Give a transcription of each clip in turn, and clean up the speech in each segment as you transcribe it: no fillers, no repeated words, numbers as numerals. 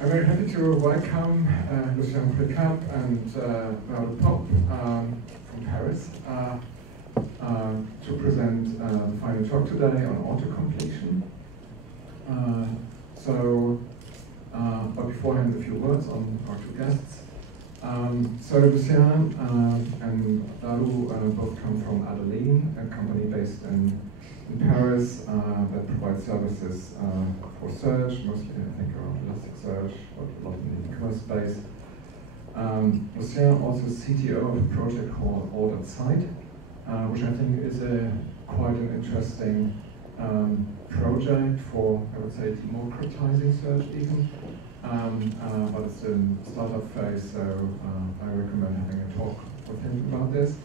I'm very happy to welcome Lucian Precup and Radu Pop from Paris to present the final talk today on autocompletion. But beforehand, a few words on our two guests. So Lucian and Radu both come from Adeline, a company based in Paris that provides services for search, mostly I think around Elasticsearch, but a lot in the e-commerce space. Lucian also CTO of a project called All.Site, which I think is quite an interesting project for, I would say, democratizing search even. But it's in startup phase, so I recommend having a talk with him about this.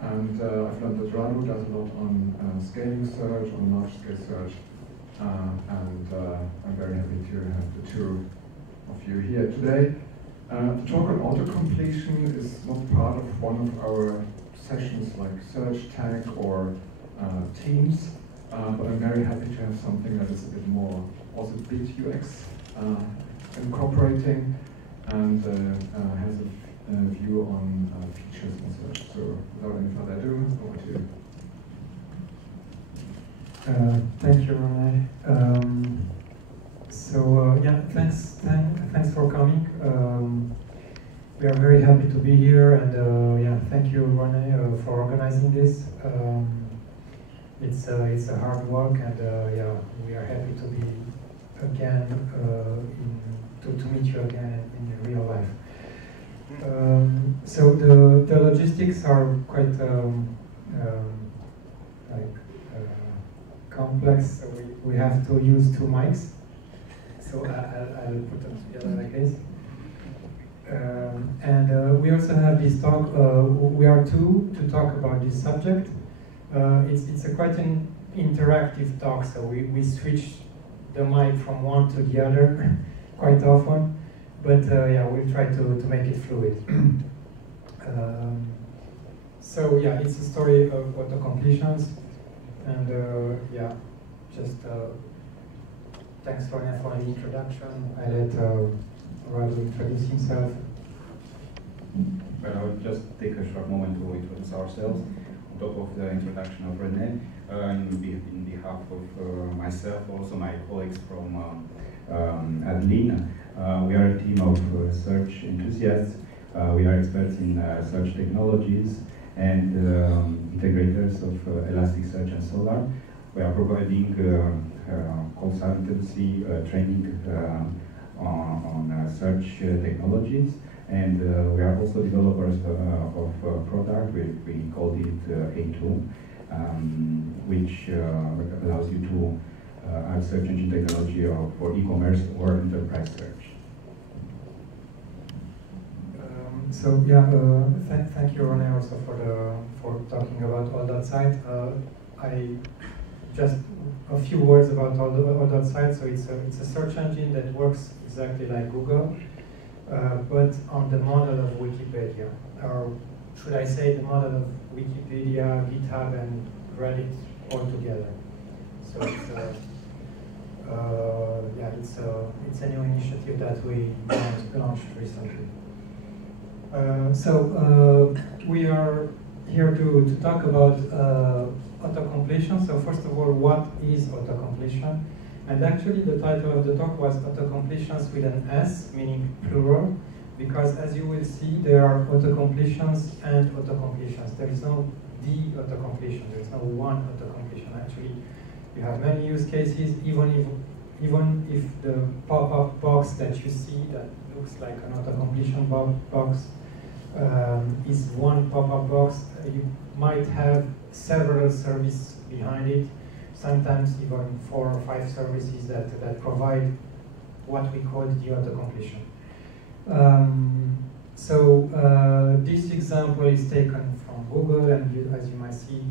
And I've learned that Radu does a lot on scaling search, on large-scale search, and I'm very happy to have the two of you here today. The talk on autocompletion is not part of one of our sessions like search tag or teams, but I'm very happy to have something that is a bit more also bit UX incorporating and has a view on features and search. So without any further ado, over to you. Thank you, Rene. Yeah, thanks for coming. We are very happy to be here, and yeah, thank you, Rene, for organizing this. It's a hard work, and yeah, we are happy to be again to meet you again in real life. So the logistics are quite complex. So we have to use two mics. So I'll put them together like this. And we also have this talk. We are two to talk about this subject. It's a quite an interactive talk. So we switch the mic from one to the other quite often. But yeah, we'll try to make it fluid. So yeah, it's a story of autocompletions, and yeah, just thanks Rene for the introduction. I let Radu introduce himself. Well, I would just take a short moment to introduce ourselves. On top of the introduction of Rene, in behalf of myself, also my colleagues from Adeline. We are a team of search enthusiasts. We are experts in search technologies and integrators of Elasticsearch and Solar. We are providing consultancy training on search technologies, and we are also developers of a product. We called it A2, which allows you to add search engine technology for e-commerce or enterprise search. So yeah, thank you, Rene, also for talking about All.Site. I just a few words about All.Site. So it's a search engine that works exactly like Google, but on the model of Wikipedia, or should I say the model of Wikipedia, GitHub, and Reddit all together. So it's a new initiative that we launched recently. So we are here to talk about autocompletion. So first of all, what is autocompletion? And actually the title of the talk was autocompletions with an S, meaning plural, because as you will see, there are autocompletions and autocompletions. There is no the autocompletion, there is no one autocompletion. Actually, you have many use cases, even if the pop-up box that you see that looks like an autocompletion box is one pop-up box, you might have several services behind it, sometimes even 4 or 5 services that provide what we call the autocompletion. This example is taken from Google, and as you might see,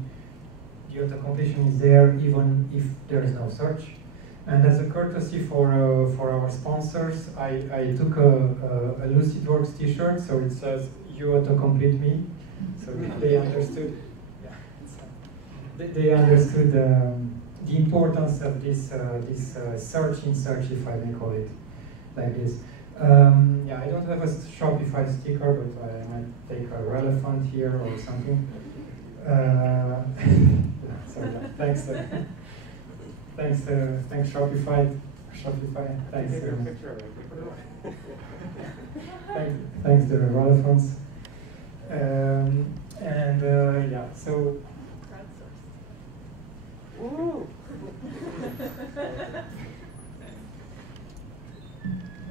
the autocompletion is there even if there is no search. And as a courtesy for our sponsors, I took a LucidWorks t-shirt, so it says, "You autocomplete me." So they understood, yeah, they understood the importance of this search in search, if I may call it like this. Yeah, I don't have a Shopify sticker, but I might take a relevant here or something. Sorry, thanks. Thanks Shopify. Thanks. Thanks the relevance. Yeah, so. Ooh.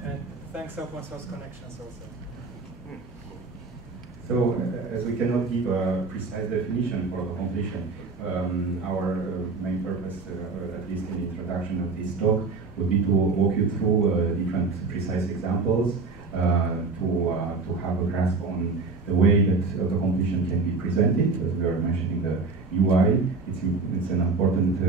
And thanks open source connections also. So, as we cannot give a precise definition for the completion, our main purpose, at least in the introduction of this talk, would be to walk you through different precise examples to have a grasp on the way that the completion can be presented. As we were mentioning the UI, it's an important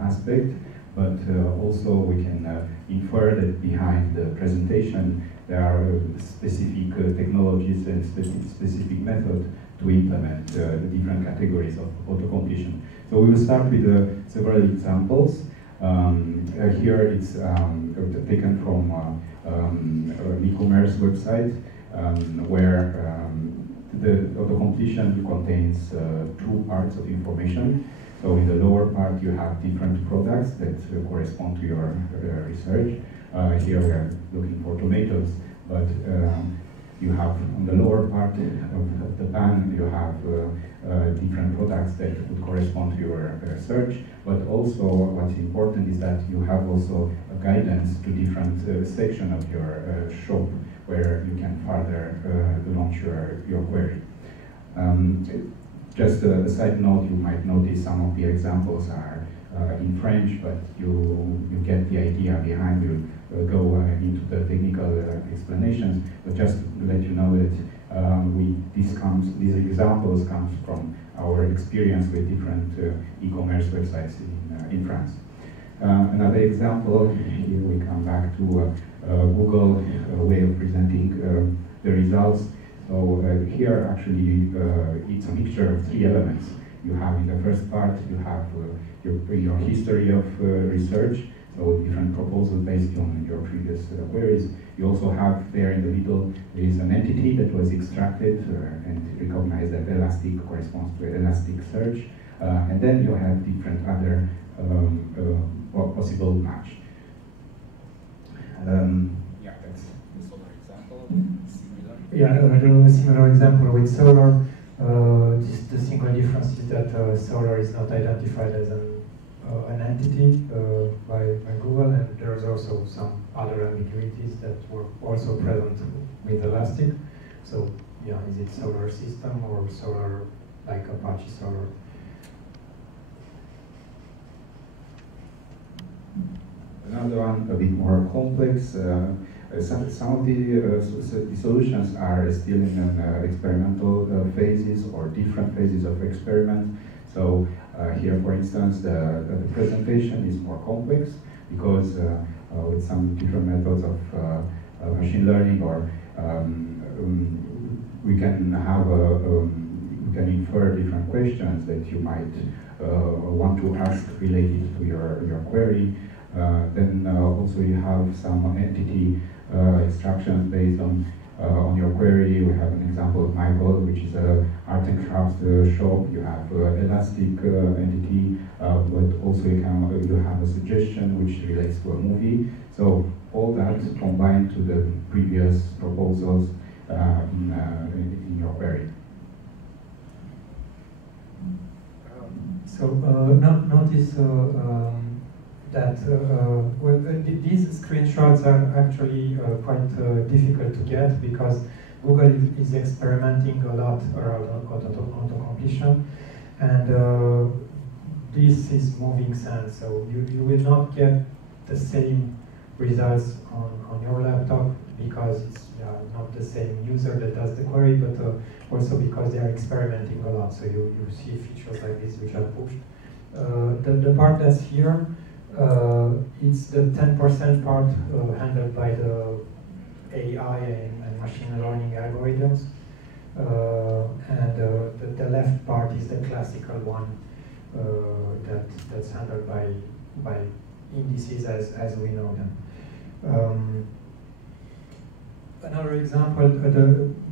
aspect, but also we can infer that behind the presentation there are specific technologies and specific methods to implement the different categories of auto-completion. So we will start with several examples. Here it's taken from an e-commerce website where the auto-completion contains two parts of information. So in the lower part you have different products that correspond to your research. Here we are looking for tomatoes, but you have on the lower part of the pan, you have different products that would correspond to your search, but also what's important is that you have also a guidance to different sections of your shop where you can further launch your query. Just a side note, you might notice some of the examples are in French, but you get the idea behind. You go into the technical explanations, but just to let you know that these examples comes from our experience with different e-commerce websites in France. Another example, here we come back to Google way of presenting the results. So here actually it's a mixture of three elements. You have in the first part, you have your history of research, so different proposals based on your previous queries. You also have there in the middle, there is an entity that was extracted and recognized that elastic corresponds to Elasticsearch. And then you have different other possible match. Yeah, that's another example. Similar. Yeah, a similar example with Solar. The single difference is that Solar is not identified as an entity by Google, and there's also some other ambiguities that were also present with Elastic. So, yeah, is it Solar system or Solar like Apache Solar? Another one, a bit more complex. Some of the solutions are still in an experimental phases or different phases of experiment. So here, for instance, the presentation is more complex because with some different methods of machine learning, or we can have we can infer different questions that you might want to ask related to your query. Then also you have some entity extractions based on your query. We have an example of Michael, which is an art and crafts shop. You have Elastic entity, but also you have a suggestion which relates to a movie. So all that combined to the previous proposals in your query. So notice that these screenshots are actually quite difficult to get because Google is experimenting a lot around auto-completion, and this is moving sand, so you will not get the same results on your laptop because it's not the same user that does the query, but also because they are experimenting a lot, so you see features like this which are pushed. The part that's here, it's the 10% part handled by the AI and machine learning algorithms, and the left part is the classical one that's handled by indices as we know them. another example,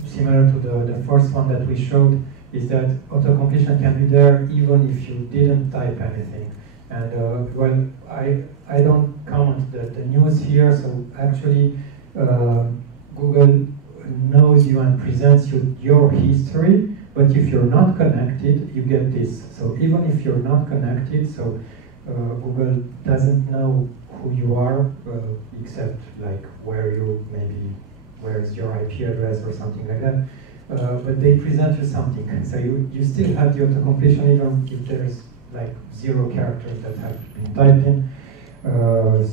similar to the first one that we showed, is that auto-completion can be there even if you didn't type anything. And well, I don't comment the news here, so actually Google knows you and presents you your history, but if you're not connected, you get this. So even if you're not connected, so Google doesn't know who you are, except like where's your IP address or something like that. But they present you something, so you still have the auto-completion even if there's like 0 characters that have been typed in.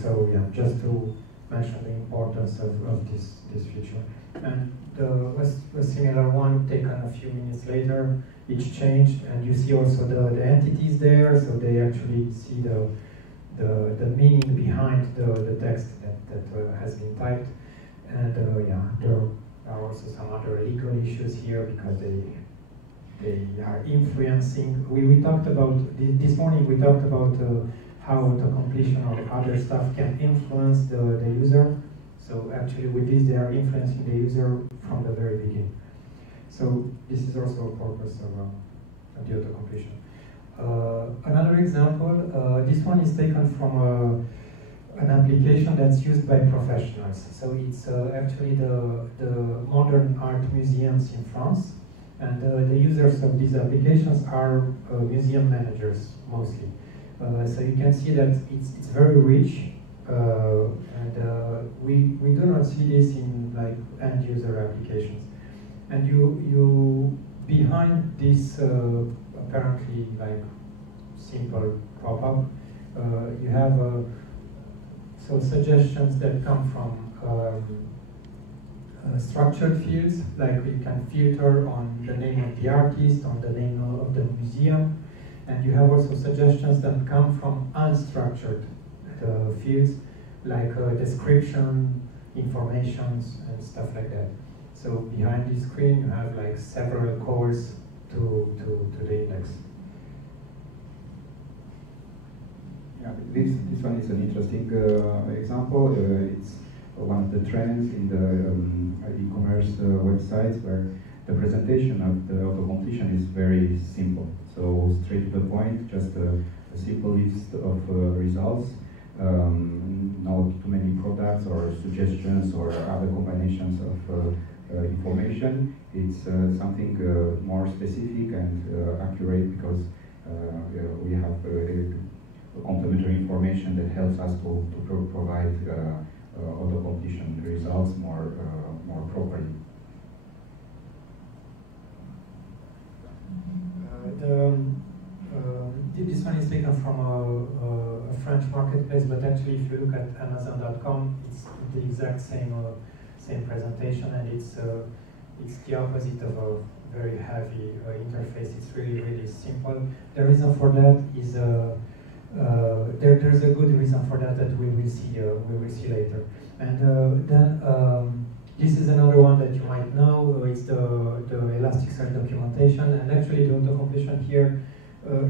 So yeah, just to mention the importance of this feature. And a similar one taken a few minutes later, it's changed, and you see also the entities there, so they actually see the meaning behind the text that has been typed. And yeah, there are also some other legal issues here because they are influencing. We talked about, this morning we talked about how auto-completion or other stuff can influence the user. So actually with this they are influencing the user from the very beginning. So this is also a purpose of the auto-completion. Another example, this one is taken from an application that's used by professionals. So it's actually the modern art museums in France. And the users of these applications are museum managers mostly. So you can see that it's very rich, and we do not see this in like end user applications. And you behind this apparently like simple pop-up, you have so suggestions that come from structured fields, like we can filter on the name of the artist, on the name of the museum, and you have also suggestions that come from unstructured fields, like description, informations, and stuff like that. So behind this screen, you have like several cores to the index. Yeah, this one is an interesting example. It's one of the trends in the e-commerce websites where the presentation of the auto-completion is very simple. So straight to the point, just a simple list of results, not too many products or suggestions or other combinations of information. It's something more specific and accurate because we have complementary information that helps us to provide auto-completion results more properly. This one is taken from a French marketplace, but actually if you look at Amazon.com, it's the exact same presentation, and it's the opposite of a very heavy interface. It's really simple. The reason for that is there's a good reason for that we will see later. And then this is another one that you might know. It's the Elasticsearch documentation, and actually the auto-completion here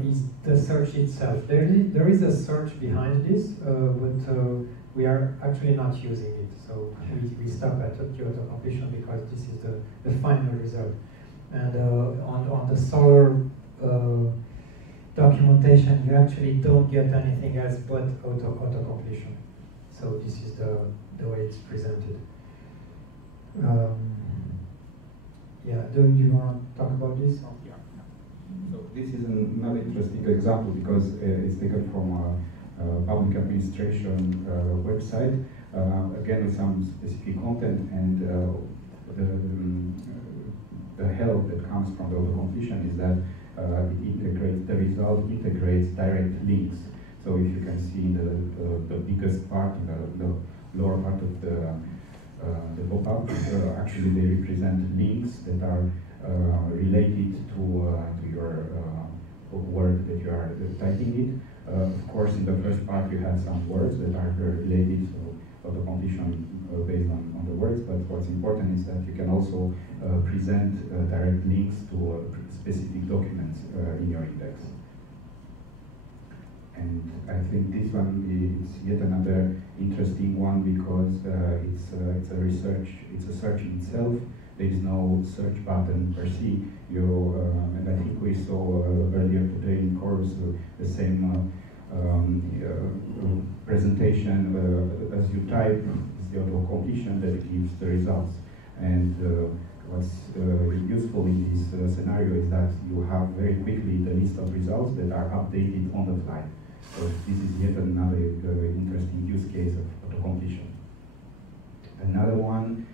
is the search itself. There is a search behind this, but we are actually not using it. So we stop at the auto-completion because this is the final result. And on the Solar documentation, you actually don't get anything else but auto-completion. So this is the way it's presented. Yeah, do you want to talk about this? Yeah. So this is another interesting example because it's taken from a public administration website, again with some specific content, and the help that comes from the auto-completion is that the result integrates direct links. So if you can see the biggest part, the lower part of the pop-up, actually they represent links that are related to your word that you are typing it. Of course, in the first part you have some words that are related, so auto-completion based on the words, but what's important is that you can also present direct links to specific documents in your index. And And I think this one is yet another interesting one because it's a search in itself. There is no search button per se. And I think we saw earlier today in course the same presentation. As you type, it's the auto-completion that gives the results. And what's useful in this scenario is that you have very quickly the list of results that are updated on the fly. So this is yet another interesting use case of auto-completion. Another one,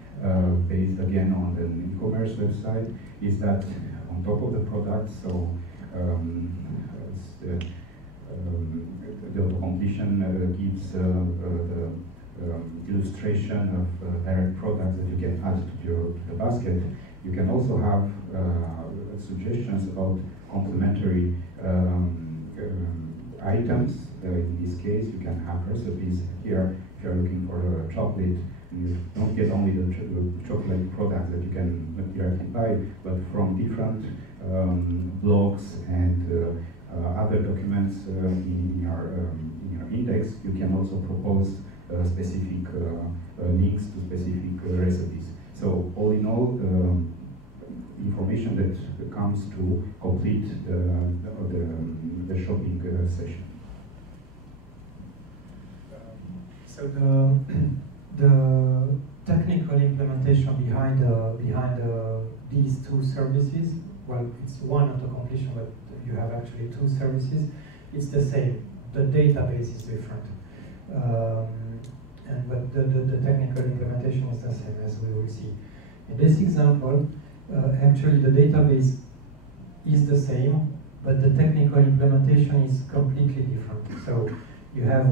based again on the e-commerce website, is that on top of the product, so the auto-completion gives the illustration of direct products that you can add to the basket. You can also have suggestions about complementary items. In this case, you can have recipes here. If you're looking for chocolate, you don't get only the chocolate products that you can directly buy, but from different blogs and other documents in your index, you can also propose specific links to specific recipes. So all in all, information that comes to complete the shopping session. So the technical implementation behind these two services, well, it's one auto-completion, but you have actually two services. It's the same. The database is different. But the technical implementation is the same, as we will see. In this example, actually the database is the same, but the technical implementation is completely different. So you have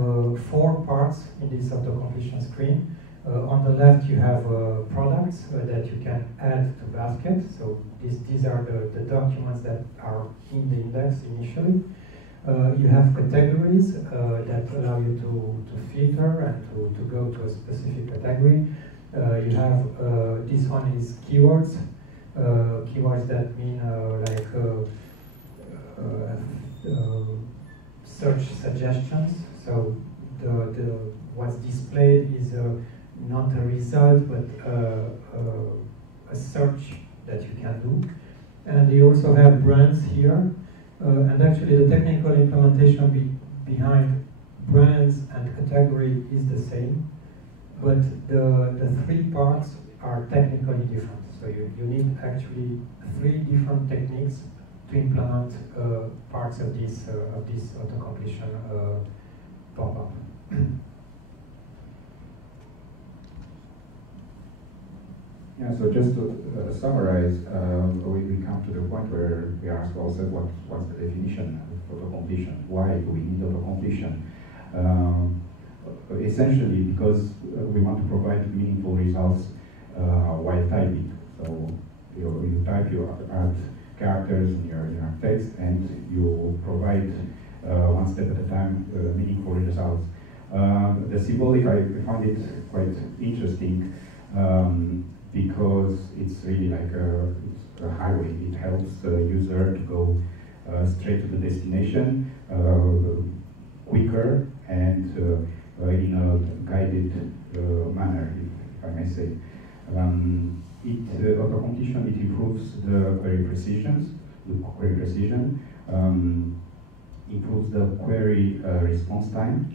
4 parts in this auto-completion screen. On the left you have products that you can add to basket. So these are the documents that are in the index initially. You have categories that allow you to filter and to go to a specific category. You have, this one is keywords. Keywords that mean search suggestions. So what's displayed is not a result, but a search that you can do. And you also have brands here. And actually the technical implementation behind brands and category is the same, but the 3 parts are technically different. So you need actually 3 different techniques to implement parts of this auto-completion pop-up. Yeah, so just to summarize, we come to the point where we ask ourselves what's the definition of auto-completion? Why do we need auto-completion? Essentially because we want to provide meaningful results while typing. So you type, you add characters in your text, and you provide one step at a time meaningful results. The symbolic, I found it quite interesting. Because it's really like a highway. It helps the user to go straight to the destination quicker and in a guided manner, if I may say. Auto-completion, it improves the query precision, improves the query response time,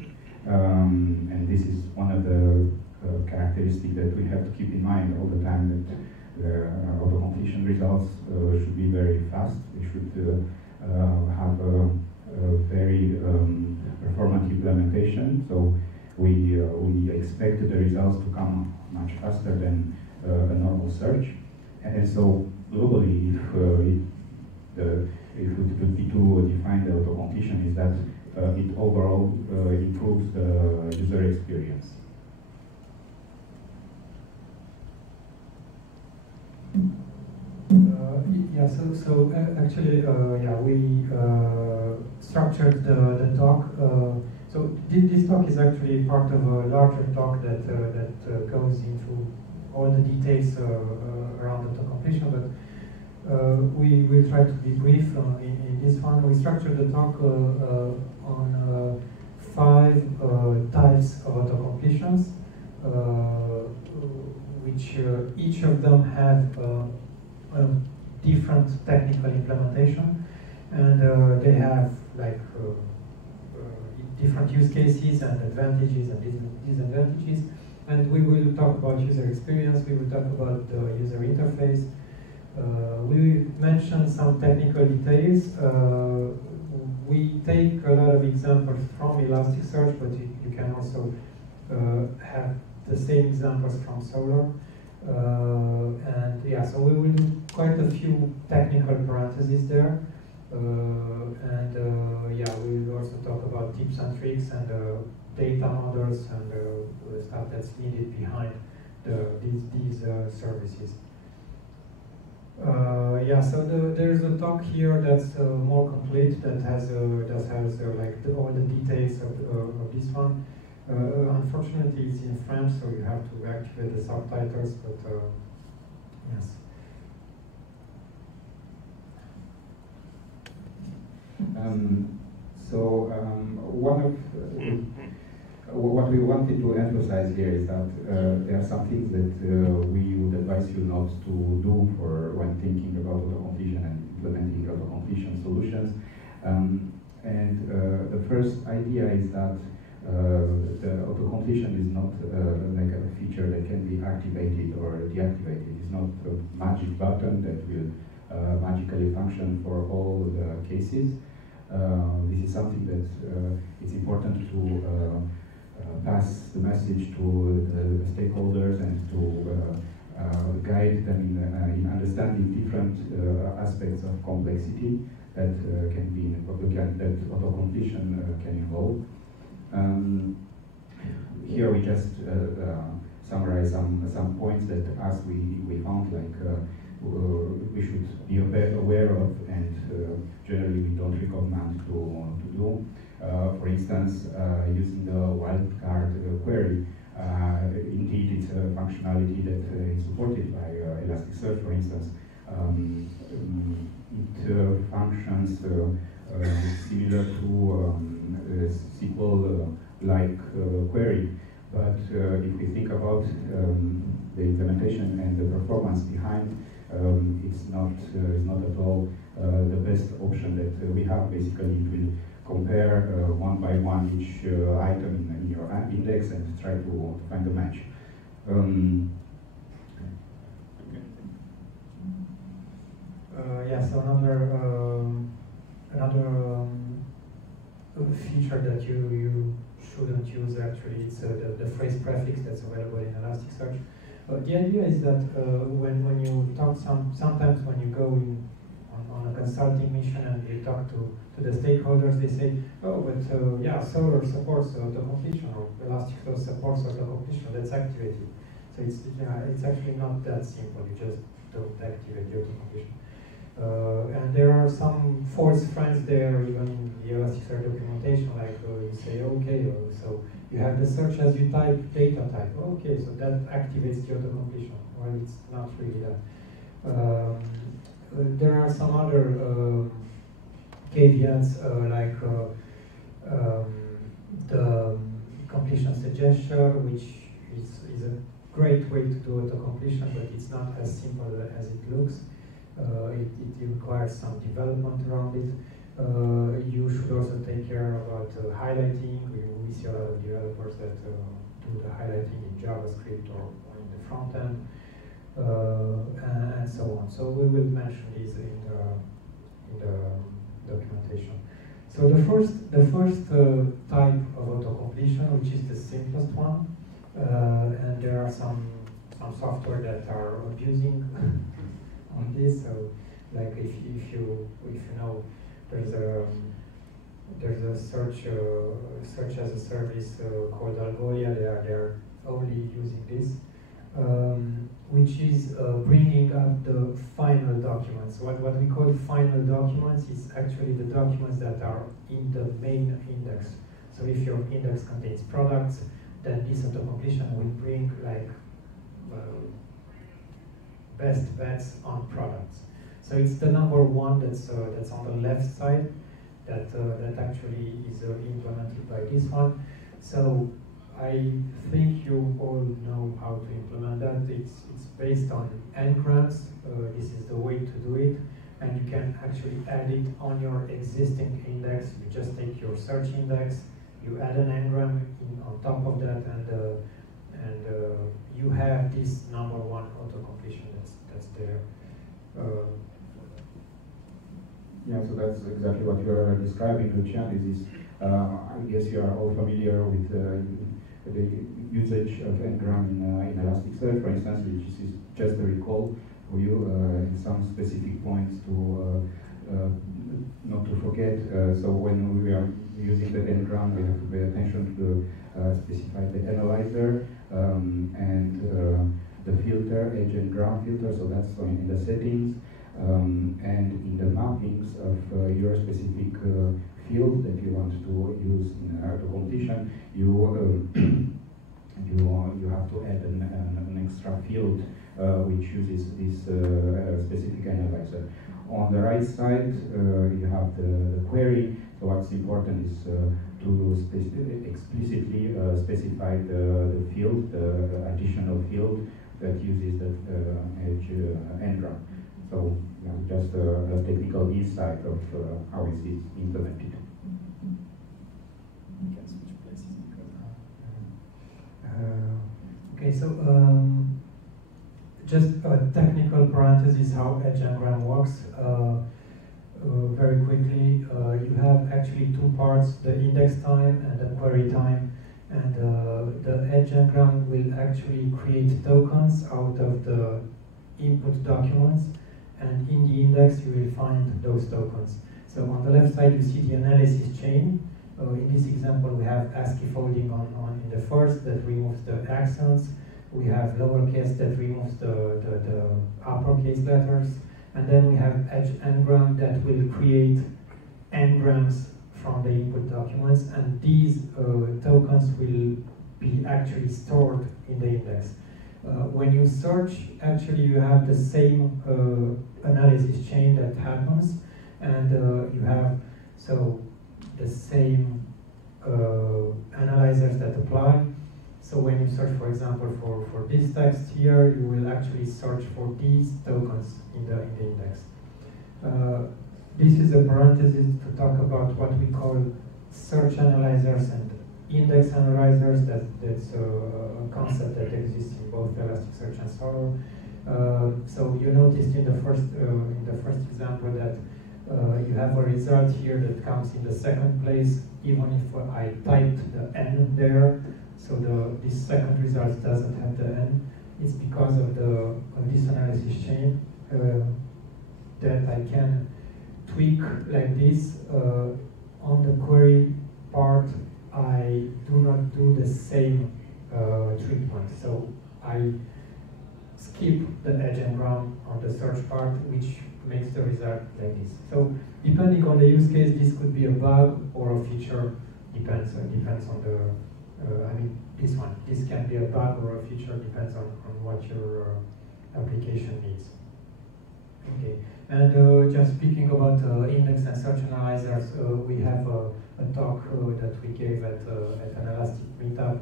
and this is one of the characteristic that we have to keep in mind all the time, that the auto-completion results should be very fast. They should have a very performant implementation. So we expect the results to come much faster than a normal search. And so globally, if it would be to define the auto-completion, is that it overall improves the user experience. Yeah, so actually, yeah, we structured the talk. So this talk is actually part of a larger talk that goes into all the details around auto-completion, but we will try to be brief in in this one, we structured the talk on 5 types of autocompletions, which each of them have a different technical implementation, and they have like different use cases and advantages and disadvantages. And we will talk about user experience, we will talk about the user interface. We mentioned some technical details. We take a lot of examples from Elasticsearch, but you can also have the same examples from Solar. And yeah, so we will do quite a few technical parentheses there. Yeah, we will also talk about tips and tricks and data models and stuff that's needed behind these services. Yeah, so there's a talk here that's more complete, that has like all the details of this one. Unfortunately, it's in French, so you have to activate the subtitles, but yes. One of what we wanted to emphasize here is that there are some things that we would advise you not to do for when thinking about auto-completion and implementing auto-completion solutions. The first idea is that the auto-completion is not like a feature that can be activated or deactivated. It's not a magic button that will magically function for all the cases. This is something that it's important to pass the message to the stakeholders and to guide them in understanding different aspects of complexity that can be that auto-completion can involve. Here we just summarize some points that as we found like we should be aware of, and generally we don't recommend to do. For instance, using the wildcard query, indeed it's a functionality that is supported by Elasticsearch, for instance. It functions similar to SQL-like query, but if we think about the implementation and the performance behind, it's not at all the best option that we have. Basically, it will compare one by one each item in your index and try to find a match. Yeah, so another feature that you shouldn't use actually is the phrase prefix that's available in Elasticsearch. The idea is that when you talk, sometimes when you go on a consulting mission and you talk to the stakeholders, they say, oh, but yeah, Solar supports auto-completion, or Elasticsearch supports auto-completion, let's activate it. So it's actually not that simple, you just don't activate the auto-completion. And there are some false friends there, even in the Elasticsearch documentation, like you say, okay, so you have the search as you type data type. Okay, so that activates the auto-completion. Well, it's not really that. There are some other caveats, like the completion suggestion, which is a great way to do auto-completion, but it's not as simple as it looks. It requires some development around it. You should also take care about highlighting. We see a lot of developers that do the highlighting in JavaScript or in the front end, and so on. So we will mention these in the documentation. So the first type of auto-completion, which is the simplest one, and there are some software that are abusing on this. So, like if you know, there's a search as a service called Algolia. They're only using this, which is bringing up the final documents. What we call final documents is actually the documents that are in the main index. So if your index contains products, then this auto-completion will bring like best bets on products. So it's the number one that's on the left side that actually is implemented by this one. So I think you all know how to implement that. It's based on n-grams. This is the way to do it, and you can actually add it on your existing index. You just take your search index, you add an n-gram on top of that, and you have this number one auto-completion that's there. Yeah, so that's exactly what you are describing, Lucian. Is I guess you are all familiar with the usage of n-gram in Elasticsearch, for instance, which is just a recall for you in some specific points to not to forget. So when we are using the n-gram, we have to pay attention to specify the analyzer and the filter, edge and ground filter. So that's in the settings. And in the mappings of your specific field that you want to use in auto-completion, you have to add an extra field which uses this specific analyzer. On the right side, you have the query. So what's important is to explicitly specify the field, the additional field that uses the edge n-gram. So just a technical insight of how is it implemented. You can switch places because. Okay, so just a technical parenthesis how edge n-gram works. Very quickly, you have actually two parts: the index time and the query time. And the edge n-gram will actually create tokens out of the input documents. And in the index, you will find those tokens. So on the left side, you see the analysis chain. In this example, we have ASCII folding on in the first that removes the accents. We have lowercase that removes the uppercase letters. And then we have edge n-gram that will create n-grams from the input documents. And these tokens will be actually stored in the index. When you search, actually you have the same analysis chain that happens, and you have the same analyzers that apply. So when you search, for example, for this text here, you will actually search for these tokens in the index. This is a parenthesis to talk about what we call search analyzers and index analyzers. That's a concept that exists in both Elasticsearch and Solr. So you noticed in the first example that you have a result here that comes in the second place, even if I typed the n there. So this second result doesn't have the n. It's because of this analysis chain that I can tweak like this. On the query part, I do not do the same treatment. So I skip the edge n-gram on the search part, which makes the result like this. So depending on the use case, this could be a bug or a feature. Depends on the. This can be a bug or a feature. Depends on what your application needs. Okay. And just speaking about index and search analyzers, we have a talk that we gave at an Elastic meetup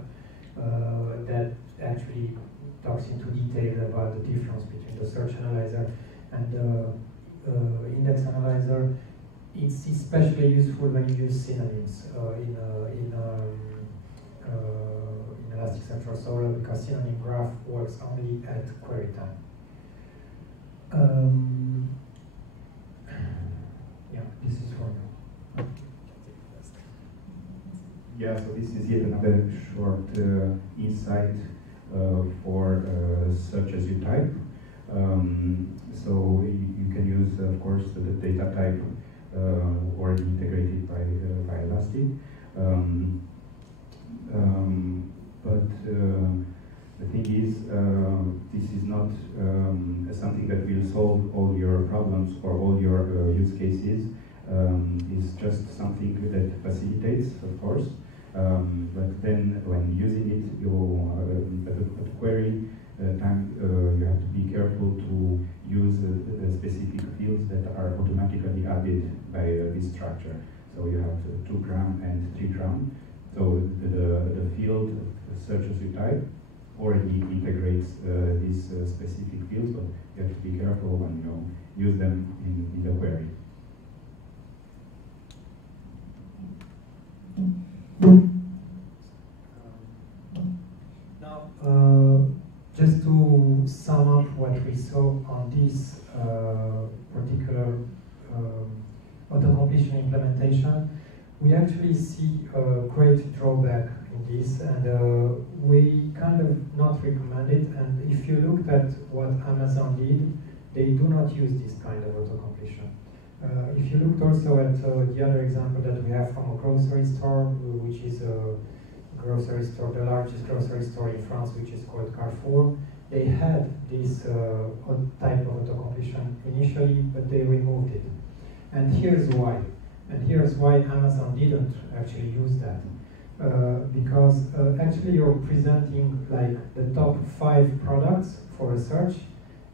that actually talks into detail about the difference between the search analyzer and the index analyzer. It's especially useful when you use synonyms in Elasticsearch or Solr, because synonym graph works only at query time. Yeah, this is for you. Yeah, so this is yet another short insight for search as you type. So you can use, of course, the data type already integrated by Elastic. But the thing is, this is not something that will solve all your problems or all your use cases. It's just something that facilitates, of course. But then when using it, the query, time you have to be careful to use the specific fields that are automatically added by this structure. So you have 2 gram and 3 gram. So the field searches you type already integrates these specific fields, but you have to be careful when you use them in the query. Now, just to sum up what we saw on this particular auto-completion implementation, we actually see a great drawback in this, and we kind of not recommend it. And if you looked at what Amazon did, they do not use this kind of auto-completion. If you looked also at the other example that we have from a grocery store, which is a grocery store, the largest grocery store in France, which is called Carrefour, they had this type of auto-completion initially, but they removed it. And here's why. And here's why Amazon didn't actually use that. Because actually you're presenting like the top 5 products for a search,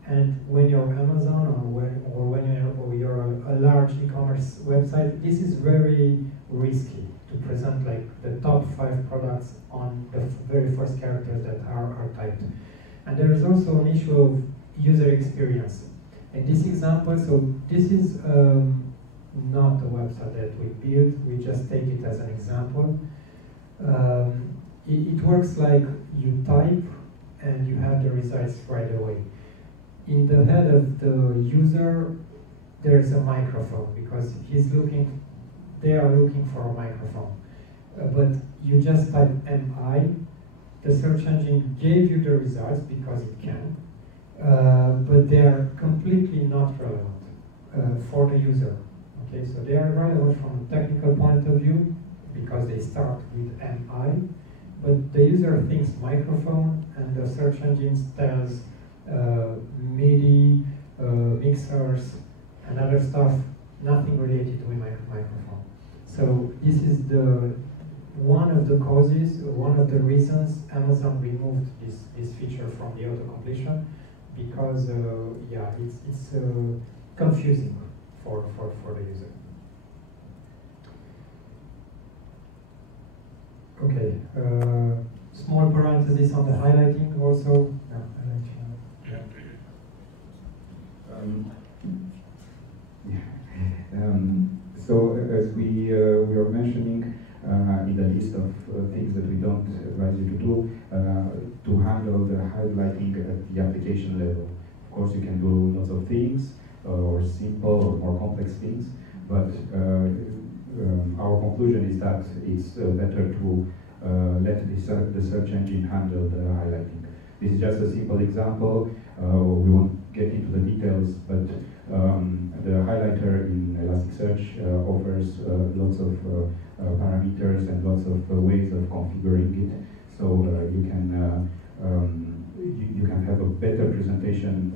and when you're Amazon or when you're a large e-commerce website, this is very risky to present like the top 5 products on the very first characters that are typed. And there is also an issue of user experience. In this example, so this is not a website that we built, we just take it as an example. It works like you type and you have the results right away. In the head of the user, there's a microphone because they are looking for a microphone. But you just type MI, the search engine gave you the results because it can, but they are completely not relevant for the user. Okay, so they are relevant from a technical point of view because they start with MI, but the user thinks microphone, and the search engine tells MIDI, mixers, and other stuff, nothing related to a microphone. So this is one of the causes, one of the reasons Amazon removed this feature from the auto-completion, because yeah, it's confusing for the user. Okay, small parenthesis on the highlighting also. No, so as we were mentioning in the list of things that we don't advise you to do, to handle the highlighting at the application level. Of course, you can do lots of things, or simple or more complex things, but our conclusion is that it's better to let the search engine handle the highlighting. This is just a simple example. We won't get into the details, but the highlighter in Elasticsearch offers lots of parameters and lots of ways of configuring it. So you can have a better presentation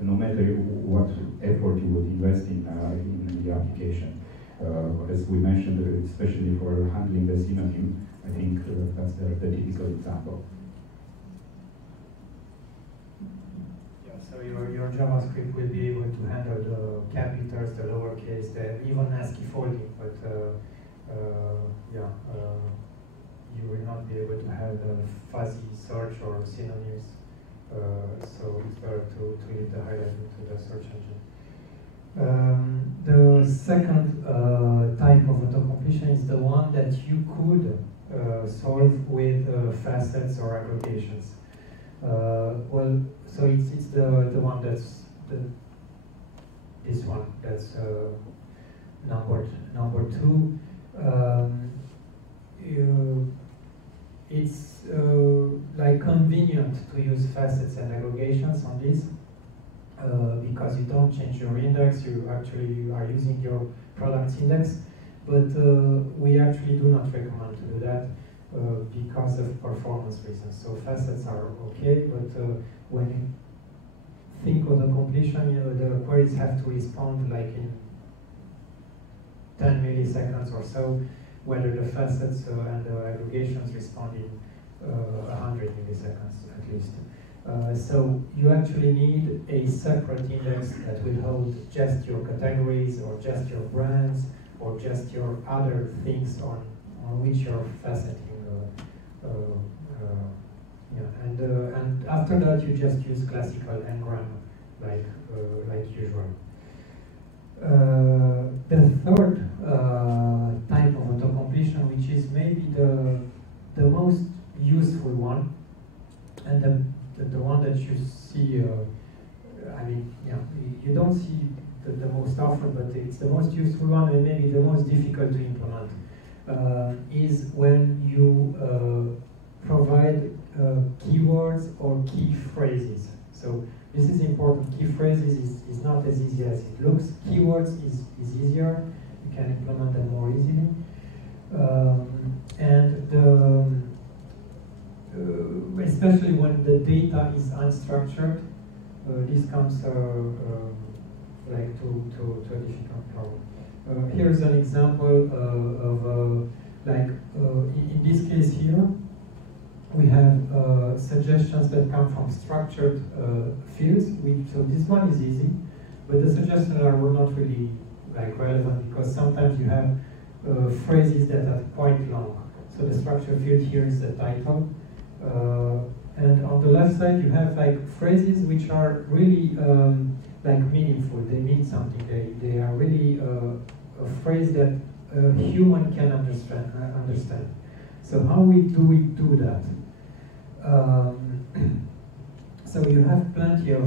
no matter what effort you would invest in the application. As we mentioned, especially for handling the synonym, I think that's the typical example. So your JavaScript will be able to handle the capitals, the lowercase, even ASCII folding, but you will not be able to have the fuzzy search or synonyms. So it's better to leave the highlighting to the search engine. The second type of auto-completion is the one that you could solve with facets or aggregations. Well, so it's the one that's this one that's number 2. It's like convenient to use facets and aggregations on this because you don't change your index. You actually are using your product's index, but we actually do not recommend to do that. Because of performance reasons. So facets are okay, but when you think of the completion, the queries have to respond like in 10 milliseconds or so, whether the facets and the aggregations respond in 100 milliseconds at least. So you actually need a separate index that will hold just your categories or just your brands or just your other things on which you're faceting. And after that you just use classical n-gram like usual. The third type of auto-completion, which is maybe the most useful one, and the one that you see, I mean, yeah, you don't see the most often, but it's the most useful one and maybe the most difficult to implement, is when you provide keywords or key phrases. So this is important. Key phrases is not as easy as it looks. Keywords is easier. You can implement them more easily. Especially when the data is unstructured, this comes like to a difficult problem. Here's an example of in this case here, we have suggestions that come from structured fields. So this one is easy, but the suggestions were not really relevant because sometimes you have phrases that are quite long. So the structured field here is the title, and on the left side you have phrases which are really meaningful. They mean something. They are really a phrase that a human can understand. So how do we do that? So you have plenty of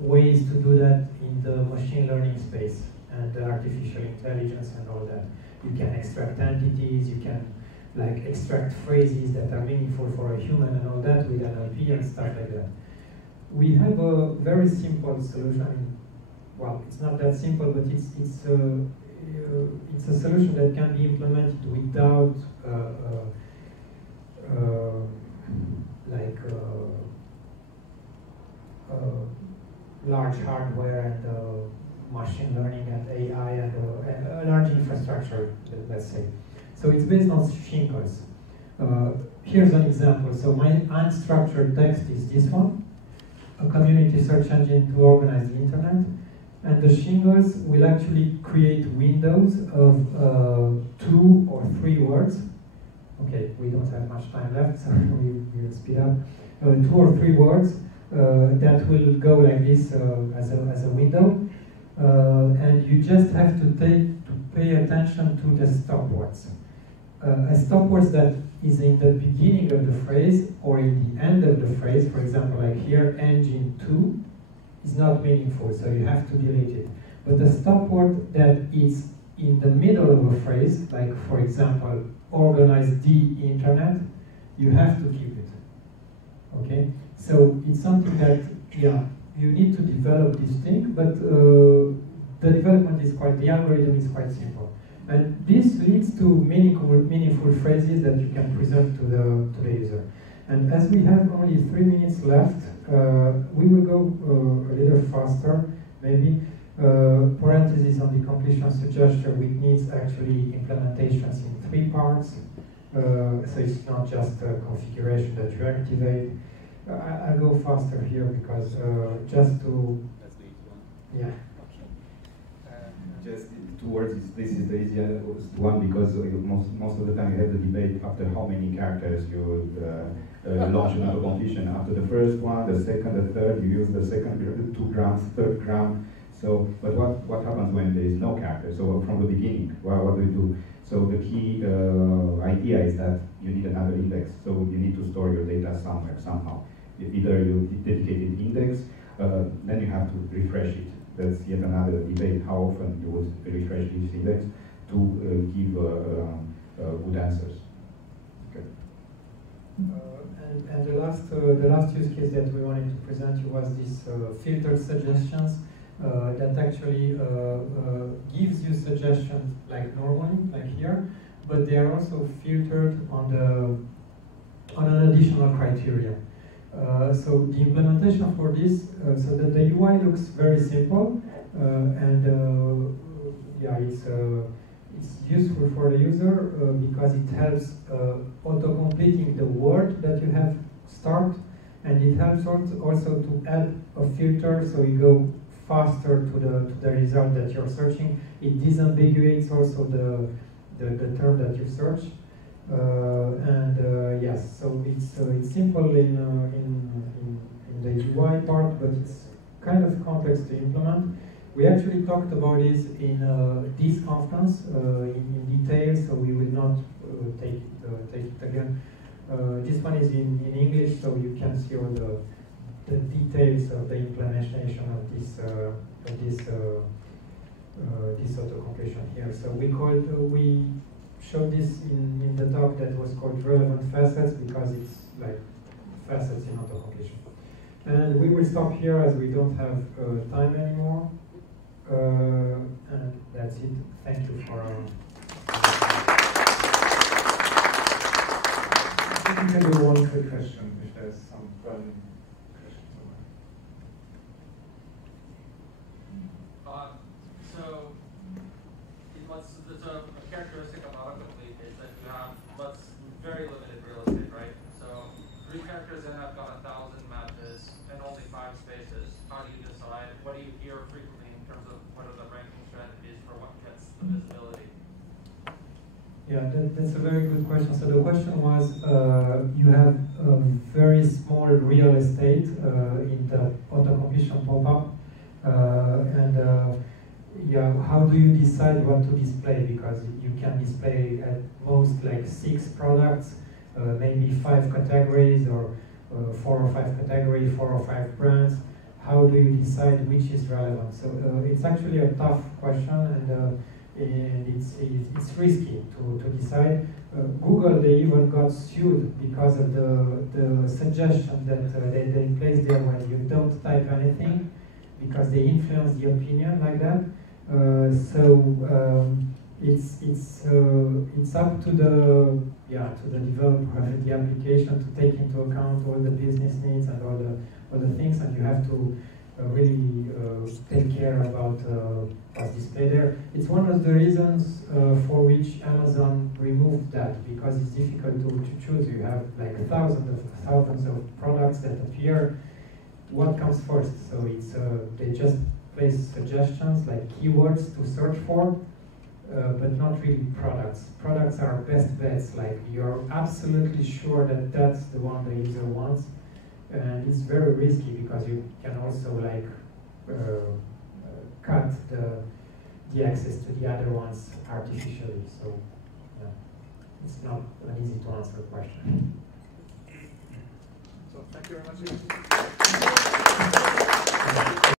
ways to do that in the machine learning space and the artificial intelligence and all that. You can extract entities, you can extract phrases that are meaningful for a human and all that with NLP and stuff like that. We have a very simple solution. I mean, well, it's not that simple, but it's a solution that can be implemented without large hardware and machine learning and AI and a large infrastructure, let's say. So it's based on shingles. Here's an example. So my unstructured text is this one, a community search engine to organize the internet. And the shingles will actually create windows of 2 or 3 words. Okay, we don't have much time left, so we'll speed up. 2 or 3 words that will go like this as a window. And you just have to pay attention to the stop words. A stop words that is in the beginning of the phrase or in the end of the phrase, for example, like here, engine 2, is not meaningful, so you have to delete it. But the stop word that is in the middle of a phrase, like for example, organize the internet, you have to keep it. Okay? So it's something that, yeah, you need to develop this thing, but the development is the algorithm is quite simple. And this leads to meaningful phrases that you can present to the user. And as we have only 3 minutes left, we will go a little faster, maybe. Parentheses on the completion suggestion, which needs actually implementations in 3 parts. So it's not just a configuration that you activate. I'll go faster here because just to... That's the easy one. Yeah. Just 2 words, this is the easiest one because most of the time you have the debate after how many characters you launch an auto-completion. After the first one, the second, the third, you use the second 2 grams, third gram. So, but what happens when there is no character? So from the beginning, what do you do? So the key idea is that you need another index. So you need to store your data somewhere, somehow. Either you dedicate an index, then you have to refresh it. That's yet another debate, how often you would refresh this index to give good answers. Okay. And the last use case that we wanted to present you was this filtered suggestions that actually gives you suggestions like normally, like here, but they are also filtered on an additional criteria. So the implementation for this, so that the UI looks very simple, and yeah, it's useful for the user because it helps auto-completing the word that you have start, And it helps also to add a filter so you go faster to the result that you're searching. It disambiguates also the term that you search. Yes, so it's simple in the UI part, but it's kind of complex to implement. We actually talked about this in this conference in detail, so we will not take it again. This one is in English, so you can see all the details of the implementation of this auto-completion here. So we showed this in the talk that was called relevant facets, because it's like facets in auto-completion. And we will stop here as we don't have time anymore. And that's it. Thank you for. I think we can do one quick question if there's some burning questions. So, what's a characteristic of autocomplete is that you have very limited real estate, right? So, 3 characters that have got 1,000 matches and only 5 spaces. How do you decide? What do you hear frequently in terms of what are the ranking strategies for what gets the visibility? Yeah, that's a very good question. So the question was, you have a very small real estate in the auto-completion pop-up, yeah, how do you decide what to display? Because you can display at most like 6 products, maybe 5 categories, or 4 or 5 categories, 4 or 5 brands. How do you decide which is relevant? So it's actually a tough question, and it's risky to decide. Google, they even got sued because of the suggestion that they place there when you don't type anything, because they influence the opinion like that. It's up to the developer of the application to take into account all the business needs and all the things, and you have to really take care about what's displayed there. It's one of the reasons for which Amazon removed that, because it's difficult to choose. You have like thousands of products that appear. What comes first? So it's they just place suggestions like keywords to search for, but not really products. Products are best bets. Like you're absolutely sure that that's the one the user wants. And it's very risky because you can also like cut the access to the other ones artificially. So yeah, it's not an easy to answer question. So thank you very much.